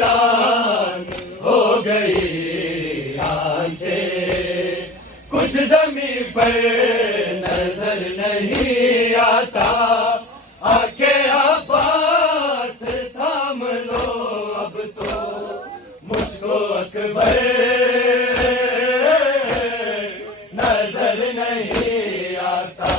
ویران ہو گئی آنکھیں، کچھ زمین پر نظر نہیں آتا، آکے عباس تھام لو اب تو مجھ کو اکبر نظر نہیں آتا،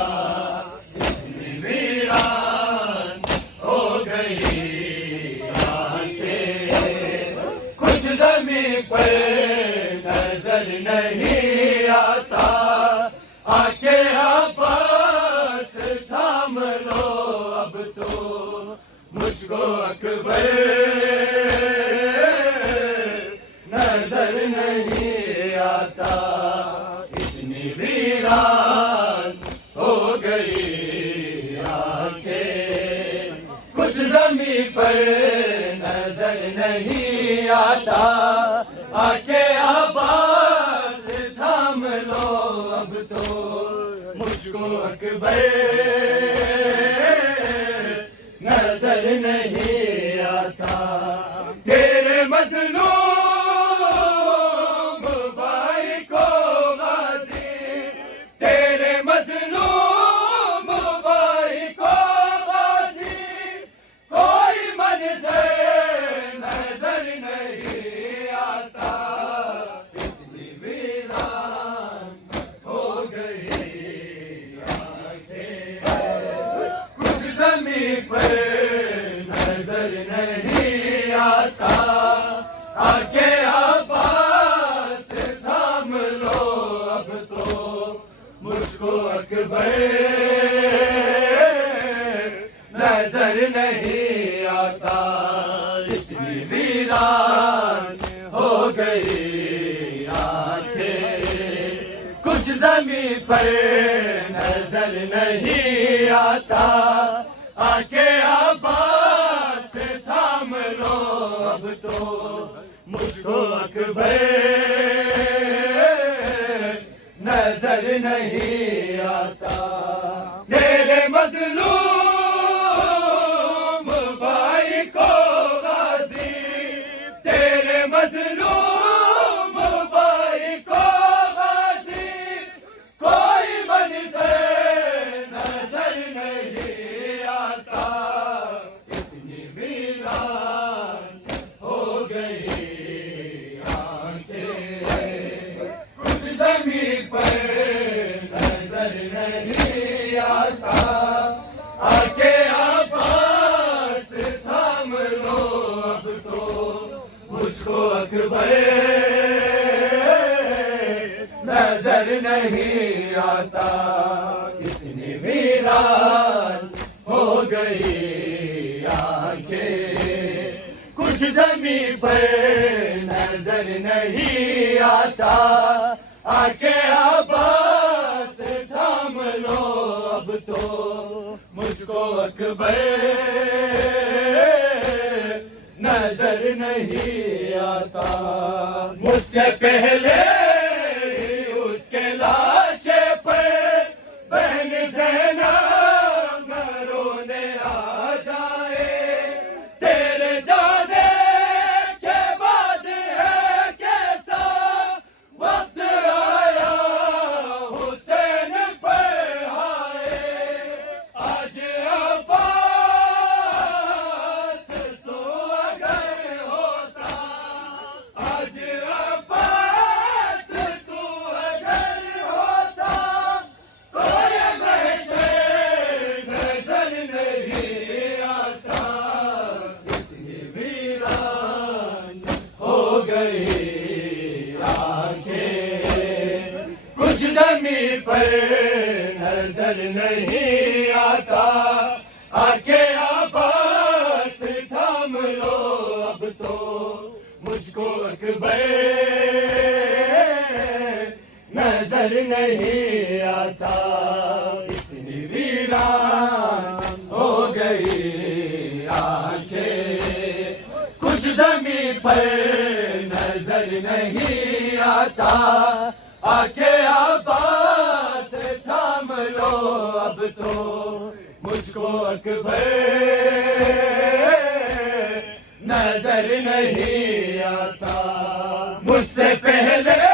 اتنی ویران ہو گئی آنکھیں، کچھ زمین پر نظر نہیں آتا، آکے عباس تھام لو اب تو مجھ کو اکبر نظر نہیں آتا، اتنی ویران ہو گئی آنکھیں، کچھ زمین پر نظر نہیں آتا، آکے عباس تھام لو اب تو مجھ کو اکبر نظر نہیں آتا، تیرے مظلوم بھائی کو غازی، تیرے مظلوم بھائی کو غازی، کوئی منظر نظر نہیں آتا، اتنی ویران ہو گئی آنکھیں، کچھ زمین پر نظر نہیں آتا، آکے عباس تھام لو اب تو مجھ کو اکبر نظر نہیں آتا، اتنی ویران ہو گئی آنکھیں، کچھ زمین پر نظر نہیں آتا، آکے عباس تھام لو اب تو مجھ کو اکبر نظر نہیں آتا، تیرے مظلوم بھائی کو غازی، تیرے مظلوم بھائی کو غازی، کوئی منظر نظر نہیں آتا، اتنی ویران ہو گئی آنکھیں، کچھ زمین پر نظر نہیں آتا، آکے عباس تھام لو اب تو مجھ کو اکبر نظر نہیں آتا، اتنی ویران ہو گئی آنکھیں، کچھ زمین پر نظر نہیں آتا، آکے عباس تھام لو اب تو مجھ کو اکبر نظر نہیں آتا، مجھ سے پہلے ہی اس کے لاشے پر بہن زینب نہ رونے آ جائے، تیرے جانے کے بعد ہے کیسا وقت آیا حسین پر آئے، آج عباس تو اگر ہوتا، آج عباس تو اگر ہوتا، تو یہ محشر نظر نہیں آتا، اتنی ویران ہو گئی آنکھیں، کچھ زمین پر نظر نہیں آتا، آکے عباس تھام لو اب تو مجھ کو اکبر نظر نہیں آتا، اتنی ویران ہو گئی آنکھیں، کچھ زمین پر نظر نہیں آتا، آکے عباس تھام لو اب تو مجھ کو اکبر نظر نہیں آتا، مجھ سے پہلے